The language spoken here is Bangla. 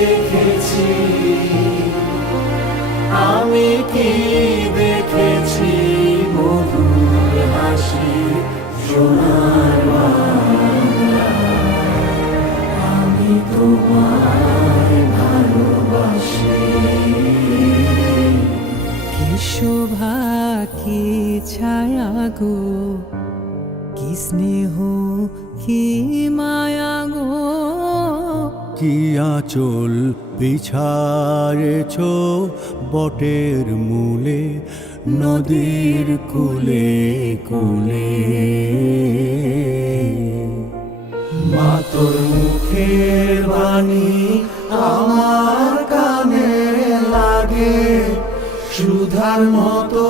দেখেছি। আমি কি দেখেছি? মধুর হাসি, সোনার আমি তোমায় ভালোবাসি। কি শোভা, কি ছায়া গো? কি স্নেহ, কি মায়া গো? কি আঁচল বিছারেছ বটের মূলে, নদীর কুলে কুলে। মা তোর মুখের বাণী আমার কানে লাগে, সুধার মতো